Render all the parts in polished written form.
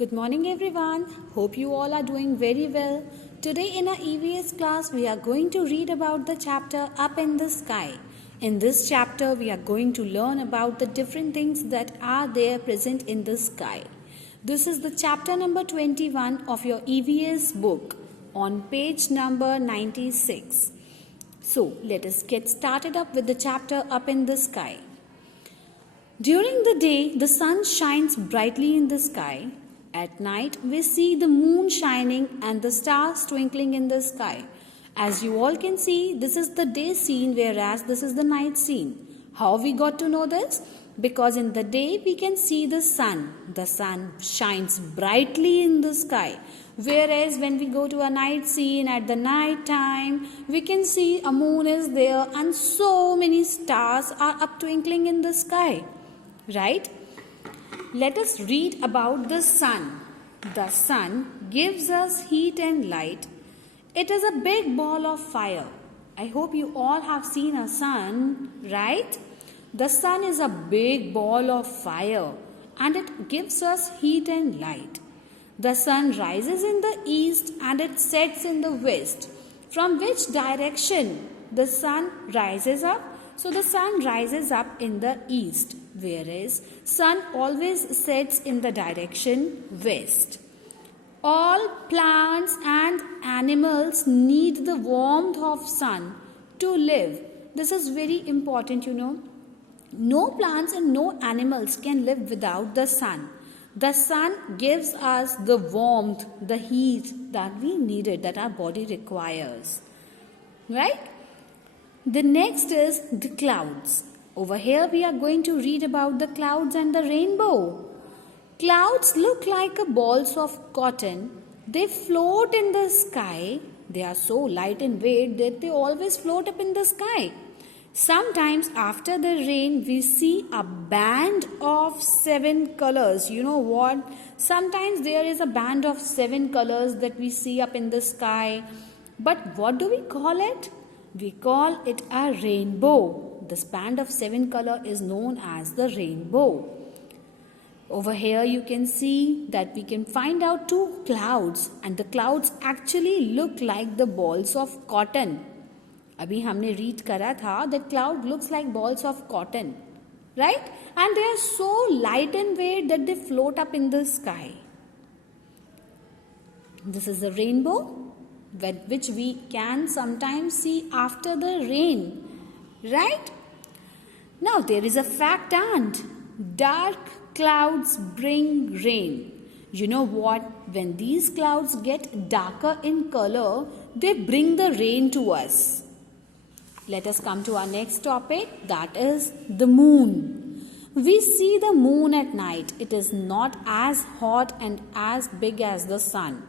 Good morning everyone. Hope you all are doing very well. Today in our EVS class we are going to read about the chapter Up in the Sky. In this chapter we are going to learn about the different things that are there present in the sky. This is the chapter number 21 of your EVS book on page number 96. So let us get started up with the chapter Up in the Sky. During the day the sun shines brightly in the sky. At night, we see the moon shining and the stars twinkling in the sky. As you all can see, this is the day scene, whereas this is the night scene. How we got to know this? Because in the day, we can see the sun. The sun shines brightly in the sky. Whereas when we go to a night scene at the night time, we can see a moon is there and so many stars are up twinkling in the sky. Right? Let us read about the sun. The sun gives us heat and light. It is a big ball of fire. I hope you all have seen a sun, right? The sun is a big ball of fire and it gives us heat and light. The sun rises in the east and it sets in the west. From which direction the sun rises up? So the sun rises up in the east, whereas sun always sets in the direction west. All plants and animals need the warmth of sun to live. This is very important, No plants and no animals can live without the sun. The sun gives us the warmth, the heat that we needed, that our body requires. Right? The next is the clouds. Over here we are going to read about the clouds and the rainbow. Clouds look like balls of cotton. They float in the sky. They are so light in weight that they always float up in the sky. Sometimes after the rain we see a band of 7 colors. You know what? Sometimes there is a band of 7 colors that we see up in the sky. But what do we call it? We call it a rainbow. This band of 7 color is known as the rainbow. Over here you can see that we can find out 2 clouds and the clouds actually look like the balls of cotton. अभी हमने read करा था that cloud looks like balls of cotton, right? And they are so light in weight that they float up in the sky. This is the rainbow, which we can sometimes see after the rain, right? Now there is a fact and dark clouds bring rain. You know what? When these clouds get darker in color, they bring the rain to us. Let us come to our next topic, that is the moon. We see the moon at night. It is not as hot and as big as the sun.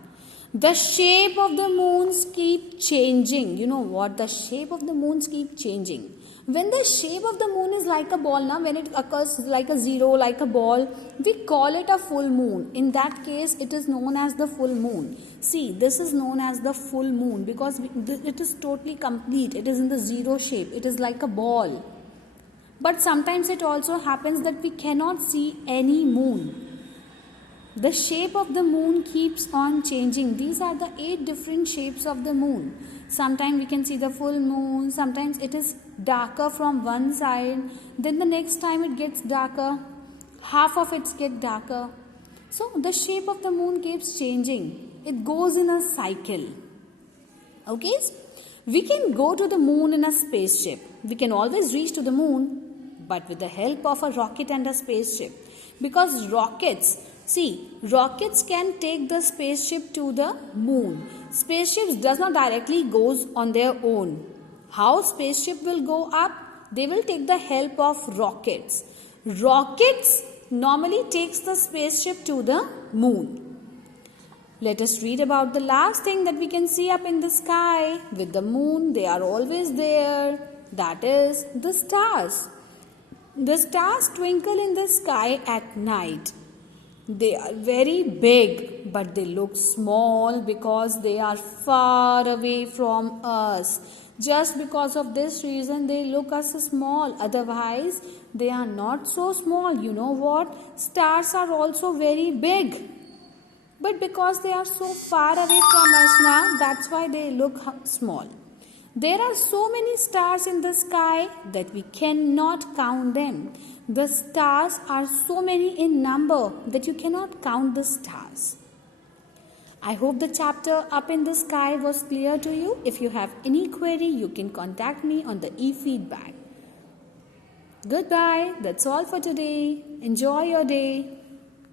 The shape of the moons keep changing. You know what? The shape of the moons keep changing. When the shape of the moon is like a ball, when it occurs like a zero, like a ball, we call it a full moon. In that case, it is known as the full moon. See, this is known as the full moon because it is totally complete. It is in the zero shape. It is like a ball. But sometimes it also happens that we cannot see any moon. The shape of the moon keeps on changing. These are the 8 different shapes of the moon. Sometimes we can see the full moon. Sometimes it is darker from one side. Then the next time it gets darker. Half of it gets darker. So the shape of the moon keeps changing. It goes in a cycle. Okay? We can go to the moon in a spaceship. We can always reach to the moon, but with the help of a rocket and a spaceship. Because rockets can take the spaceship to the moon. Spaceships does not directly goes on their own. How spaceship will go up? They will take the help of rockets. Rockets normally takes the spaceship to the moon. Let us read about the last thing that we can see up in the sky. With the moon, they are always there. That is the stars. The stars twinkle in the sky at night. They are very big, but they look small because they are far away from us. Just because of this reason, they look us small. Otherwise, they are not so small. You know what? Stars are also very big. But because they are so far away from us now, that's why they look small. There are so many stars in the sky that we cannot count them. The stars are so many in number that you cannot count the stars. I hope the chapter Up in the Sky was clear to you. If you have any query, you can contact me on the e-feedback. Goodbye. That's all for today. Enjoy your day.